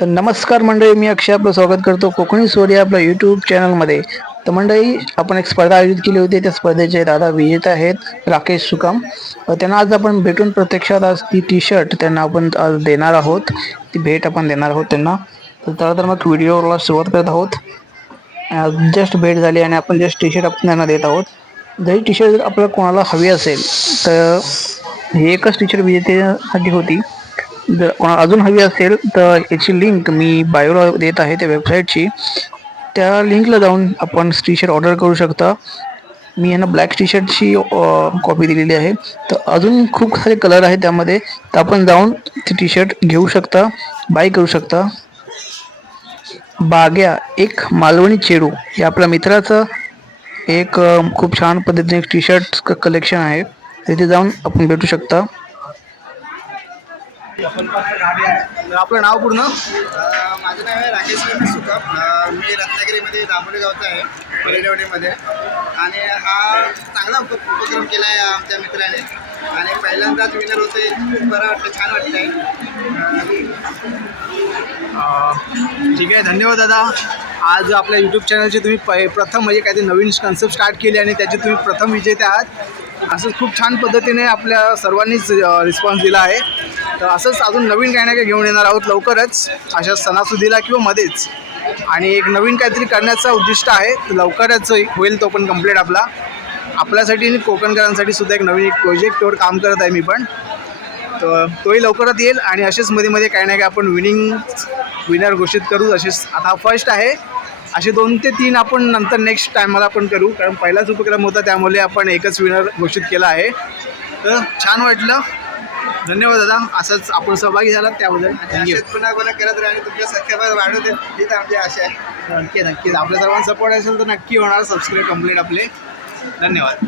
तर नमस्कार मंडळी मी अक्षय आपलं स्वागत करतो कोकणी सोडी आपल्या यूट्यूब चॅनलमध्ये तर मंडळी आपण एक स्पर्धा आयोजित केली होती त्या स्पर्धेचे दादा विजेता आहेत राकेश सुकाम. त्यांना आज आपण भेटून प्रत्यक्षात आज ती टी शर्ट त्यांना आपण आज देणार आहोत. ती भेट आपण देणार आहोत त्यांना. तर चला तर मग व्हिडिओला सुरुवात करत आहोत. जस्ट भेट झाली आणि आपण जस्ट टी शर्ट आपण त्यांना देत आहोत. जरी टी शर्ट जर आपल्याला कोणाला हवी असेल तर ही एकच टी शर्ट विजेतेसाठी होती. जर कोणाला अजून हवी असेल तर याची लिंक मी बायोला देत आहे त्या वेबसाईटची त्या लिंकला जाऊन आपण टी शर्ट ऑर्डर करू शकता. मी यांना ब्लॅक टी शर्टची कॉपी दिलेली आहे. तर अजून खूप सारे कलर आहेत त्यामध्ये. तर आपण जाऊन ती टी शर्ट घेऊ शकता बाय करू शकता. बाग्या एक मालवणी चेडू. हे आपल्या मित्राचं एक खूप छान पद्धतीने एक टी शर्ट कलेक्शन आहे. तिथे जाऊन आपण भेटू शकता. तर आपलं नाव पूर्ण? माझं नाव आहे राकेश रमेश मी रत्नागिरीमध्ये दापोली गावचा आहे परेडवाडीमध्ये. आणि हा चांगला उप उपक्रम केला आहे आमच्या मित्राने. आणि पहिल्यांदाच विनर होते खूप बरं वाटतं छान वाटतंय. अं, ठीक आहे धन्यवाद दादा. आज आपल्या यूट्यूब चॅनलची तुम्ही पहि प्रथम म्हणजे काहीतरी नवीन कन्सेप्ट स्टार्ट केली आणि त्याचे तुम्ही प्रथम विजेते आहात. असंच खूप छान पद्धतीने आपल्या सर्वांनीच रिस्पॉन्स दिला आहे. तर असंच अजून नवीन काही ना काही घेऊन येणार आहोत लवकरच अशा सणासुदीला किंवा मध्येच. आणि एक नवीन काहीतरी करण्याचा उद्दिष्ट आहे लवकरच होईल तो पण कंप्लीट आपला. आपल्यासाठी आणि कोकणकरांसाठी सुद्धा एक नवीन एक प्रोजेक्टवर काम करत आहे मी पण. तर तोही लवकरात येईल आणि असेच मध्ये मध्ये काही ना काही आपण विनिंग विनर घोषित करू असेच आता फर्स्ट आहे. असे दोन ते तीन आपण नंतर नेक्स्ट टायमाला आपण करू. कारण पहिलाच उपक्रम होता त्यामुळे आपण एकच विनर घोषित केला आहे. तर छान वाटलं. धन्यवाद दादा. असंच आपण सहभागी झालात त्याबद्दल. थँक्यू पुन्हा पुन्हा करत राहा आणि तुमच्या सबस्क्रायबर वाढू दे हीच आमची आशा आहे. नक्की नक्कीच. आपल्या सर्वांचा सपोर्ट असेल तर नक्की होणार. सबस्क्राईब कंप्लीट आपले. धन्यवाद.